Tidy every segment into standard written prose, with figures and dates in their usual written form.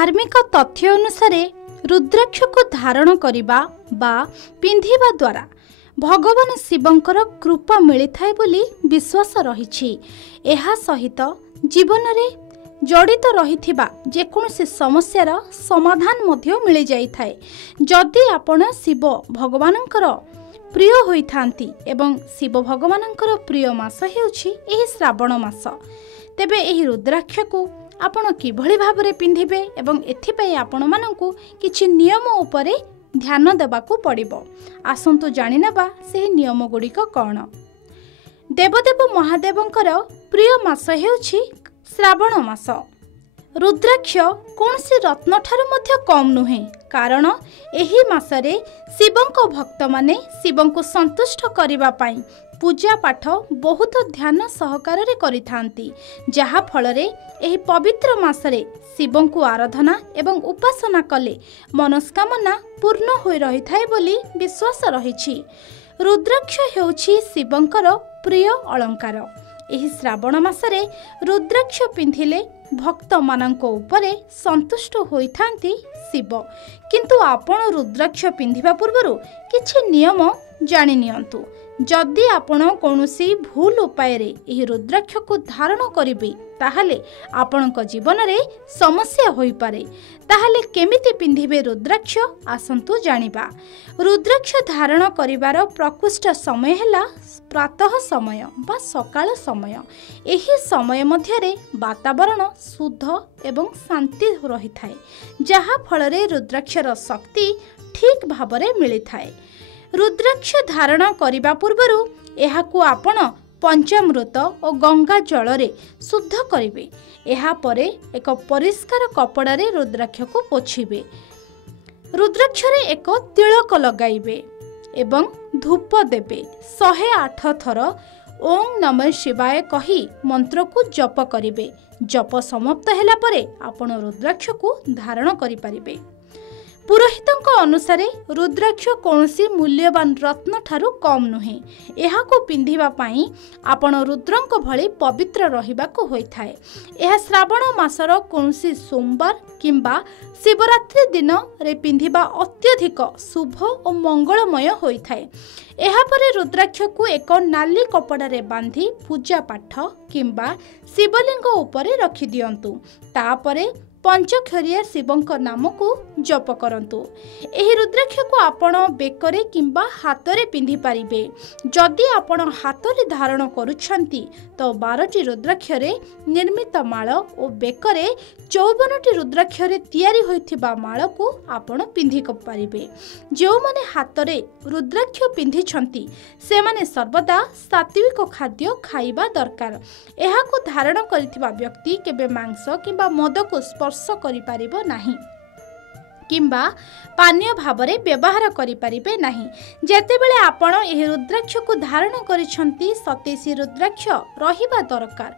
धार्मिक तथ्य अनुसार रुद्राक्ष को धारण करिबा बा पिंधिबा द्वारा भगवान शिवंकर कृपा मिलिथाय बोली विश्वास रहिछि। एहा सहित जीवन रे जड़ित रहिथिबा जेकोसी समस्यार समाधान मध्य मिल जाइथाय। जदि आपण शिव भगवानंकर प्रिय होइथांती एवं शिव भगवानंकर प्रिय मास हेउछि एही श्रावण मास, तेबे एही रुद्राक्ष को आपण किभଳି भाबरे पिंधिबे एवं एथिपई आपण माननकु किछि नियम उपरे ध्यान देबाकू पड़िबो। आसंतु जानिनबा से नियम गुड़िक कौन। देवदेव महादेवंकर प्रिय मास हेउछि श्रावण मास। रुद्राक्ष कौनसी रत्न ठारू मध्य कम नुहे, कारण एही मासरे शिवंक भक्त माने शिवंकु संतुष्ट करिबा पई पूजा पाठ बहुत ध्यान सहकारे करिथांती, जहा फलरे एही पवित्र मासरे शिवंकु आराधना एवं उपासना कले मनस्कामना पूर्ण होई रहिथाय बोली विश्वास रहिछि। रुद्राक्ष हेउछि शिवंकर प्रिय अलंकार। एही श्रावण मासरे रुद्राक्ष पिंधिले भक्त मानंको उपरे संतुष्ट होइथांती शिव। किंतु आपण रुद्राक्ष पिंधिबा पूर्वरु किछि नियम जानि नियंतु। जदि आपण कौनसी भूल उपाय रे एही रुद्राक्ष को धारण करिबे ताहाले आपणक जीवन रे समस्या होई पारे। ताहाले केमिति पिंधिबे रुद्राक्ष आसंतु जानिबा। रुद्राक्ष धारण करिवार प्रकृष्ट समय हैला प्रातः समय बा सकाळ समय। एही समय मध्यरे वातावरण शुद्ध एवं शांति रही थाए, जहा फलरे रुद्राक्षर शक्ति ठीक भाबरे मिली थाए। रुद्राक्ष धारण करिबा पूर्वरु एहाकु आपण पंचामृत और गंगा जल रे शुद्ध करिवे। एहा परे एक परिष्कार कपड़ा रे रुद्राक्ष को पोछिबे। रुद्राक्ष रे एक तिलक लगाइबे एवं धूप देबे। 108 थर ओम नमः शिवाय कही मंत्र को जप करिवे। जप समाप्त हैला परे आपण रुद्राक्ष को धारण करि परिबे। पुरोहितंक अनुसारे रुद्राक्ष कौनसी मूल्यवान रत्न ठारू कम नुहे। एहाको पिंधिबा पाई आपण रुद्रंक भली पवित्र रहिबाको होइथाय। एहा श्रावण मासर कौनसी सोमवार किंबा शिवरात्रि दिन रे पिंधिबा अत्यधिक शुभ और मंगलमय होइथाय। एहा परे रुद्राक्ष को एक नाली कपड़ा रे बांधी पूजा पाठ किंबा शिवलिंग उपरे रखि दियंतु। तापरे पंचक्षरिया शिवंक नाम को जप करंतु। एही रुद्राक्ष को आपण बेकरे किंबा हातरे पिंधि पारिबे। जदि आपण हातरे धारण करूछंती तो 12टी रुद्राक्ष रे निर्मित माळ और बेकरे 54टी रुद्राक्ष रे तयारी होइथिबा माळ को आपण पिंधि पारिबे। जो माने हातरे रुद्राक्ष पिंधि छंती से माने सर्वदा सात्विक खाद्य खाइबा दरकार। एहा को धारण करिथिबा व्यक्ति केबे मांस किंबा मद को स्पर्श करि पारिबो नाही किंबा पानीय भावरे व्यवहार करि पारिबे नाही। जेतेबेले आपण एही रुद्राक्ष को धारण करिछंती 27 रुद्राक्ष रहिबा दरकार।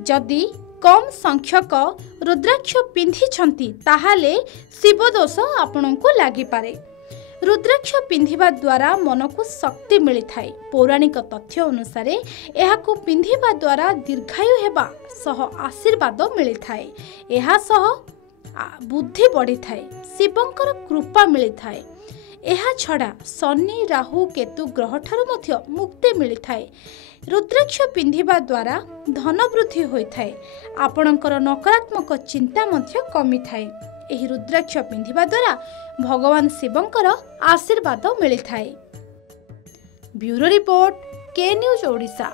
जदि कम संख्यक रुद्राक्ष पिंधि छंती ताहाले शिव दोष आपणको लागि पारे। रुद्राक्ष पिंधिबा द्वारा मन को शक्ति मिली थाए। पौराणिक तथ्य अनुसार एहाको पिंधिबा द्वारा दीर्घायु हेबा सह आशीर्वाद मिली थाए। एहा सह बुद्धि बढ़ी थाए, शिवंकर कृपा मिली थाए। एहा छड़ा शनि राहु केतु ग्रह ठारू मध्य मुक्ति मिली थाए। रुद्राक्ष पिंधिबा द्वारा धन वृद्धि होई थाए। आपणकर नकारात्मक चिंता मध्य कमी थाए। एही रुद्राक्ष पिंधिबा द्वारा भगवान शिवंकर आशीर्वाद मिली थाए। ब्यूरो रिपोर्ट, के न्यूज ओडिशा।